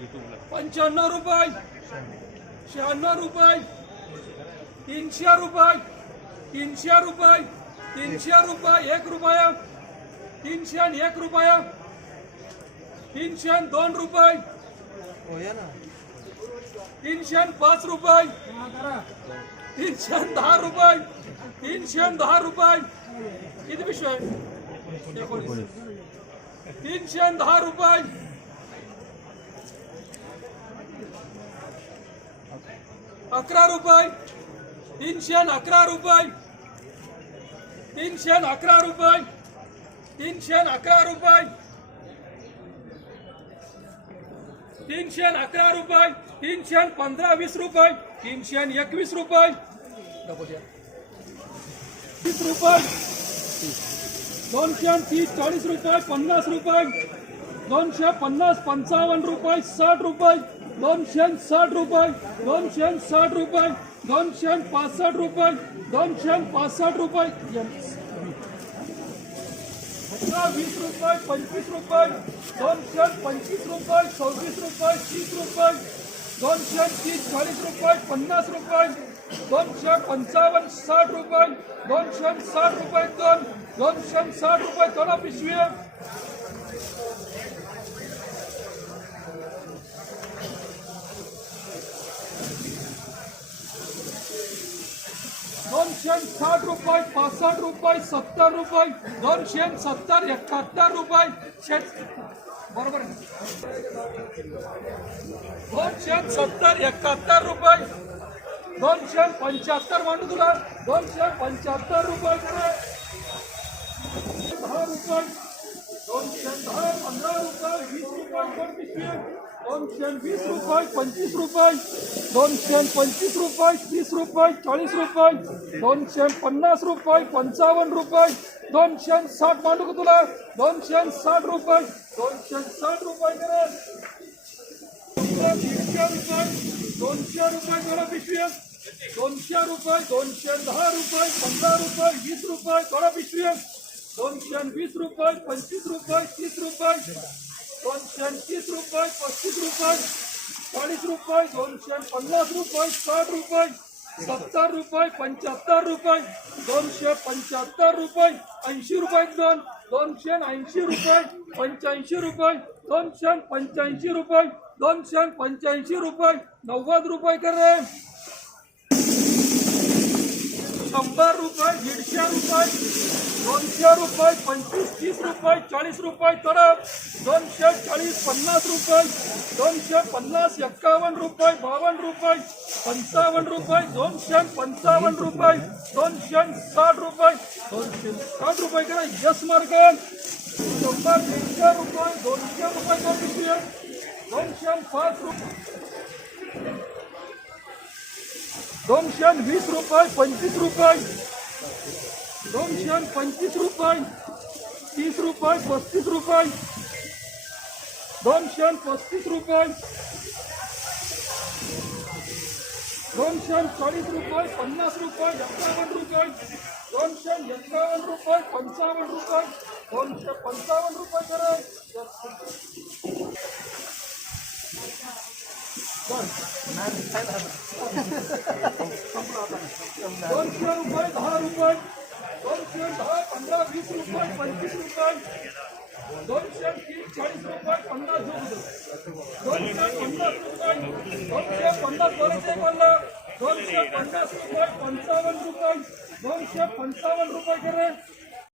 पंच्याण्णव रुपये. शहाण्णव रुपये. तीनशे रुपये. तीनशे रुपये. तीनशे रुपये. एक रुपया. तीनशे आणि एक रुपया. तीनशे आणि दोन रुपये. तीनशे आणि पाच रुपये. तीनशे आणि दहा रुपये. तीनशे आणि दहा रुपये. किती विषय तीनशे आणि दहा रुपये. अकरा रुपये. तीनशे अकरा रुपये. तीनशे अकरा रुपये. तीनशे अकरा रुपये. तीनशे अकरा रुपये. तीनशे पंधरा वीस रुपये. तीनशे एकवीस रुपये. तीस रुपये. दोनशे तीस चाळीस रुपये पन्नास रुपये. दोनशे पन्नास पंचावन्न रुपये साठ रुपये. दोनशे साठ रुपये दोनशे साठ रुपये दोनशे पासष्ट रुपये दोनशे पासष्ट रुपये. वीस रुपये पंचवीस रुपये दोनशे पंचवीस रुपये सव्वीस रुपये तीस रुपये दोनशे तीस चाळीस रुपये पन्नास रुपये दोनशे पंचावन्न साठ रुपये दोनशे साठ रुपये दोन दोनशे साठ रुपये दोन पिशवी शेण साठ रुपये पासष्ट रुपये सत्तर रुपये दोन शेण सत्तर एकाहत्तर रुपये. शेत बरोबर दोन शेण सत्तर एकाहत्तर रुपये. दोन शेण पंच्याहत्तर म्हणू तुला. दोन शेण पंच्याहत्तर रुपये दहा रुपये. दोन शेण दहा पंधरा रुपये वीस रुपये दोन दोनशे वीस रुपये, पंचवीस रुपये दोनशे पंचवीस रुपये, तीस रुपये, चाळीस रुपये दोनशे पन्नास रुपये, पंचावन्न रुपये दोनशे साठ मांडू का तुला? दोनशे साठ रुपये दोनशे साठ रुपये. दीडशे रुपये, दोनशे रुपये करा पिशवी. दोनशे रुपये, दोनशे दहा रुपये, पंधरा रुपये, वीस रुपये करा पिशवी. दोनशे वीस रुपये, पंचवीस रुपये, तीस रुपये. दोनशे तीस रुपये, पस्तीस रुपये, चाळीस रुपये, दोनशे पन्नास रुपये, साठ रुपये, सत्तर रुपये, पंच्याहत्तर रुपये, दोनशे पंच्याहत्तर रुपये, ऐंशी रुपये दोन, दोनशे ऐंशी रुपये, पंच्याऐंशी रुपये, दोनशे पंच्याऐंशी रुपये, दोनशे पंच्याऐंशी रुपये, नव्वद रुपये करे शंभर रुपये, दीडशे रुपये दोनशे रुपये, पंचवीस, तीस रुपये, चाळीस रुपये तरफ़ दोनशे चाळीस, पन्नास रुपये, दोनशे पन्नास, एक्कावन्न रुपये, बावन्न रुपये, पंचावन्न रुपये, दोनशे पंचावन्न रुपये, दोनशे साठ रुपये, दोनशे साठ रुपये करा. यस मार्ग शंभर दीडशे रुपये, दोनशे रुपये दोनशे दोनशे आणि पाच रुपये. दोनशे वीस रुपये, पंचवीस रुपये. दोनशे आणि पंचवीस रुपये तीस रुपये पस्तीस रुपये दोनशे आणि पस्तीस रुपये दोनशे आणि चाळीस रुपये पन्नास रुपये एकावन्न रुपये दोनशे आणि एकावन्न रुपये पंचावन्न रुपये दोनशे पंचावन्न रुपये करा. दोनशे रुपये दहा रुपये. दोनशे दहा पंधरा वीस रुपये पंचवीस रुपये. दोनशे तीस चाळीस रुपये पन्नास रुपये. दोनशे पन्नास रुपये. दोनशे पन्नास बरोबर बोलला दोनशे पन्नास रुपये पंचावन्न रुपये. दोनशे पंचावन्न रुपये केले.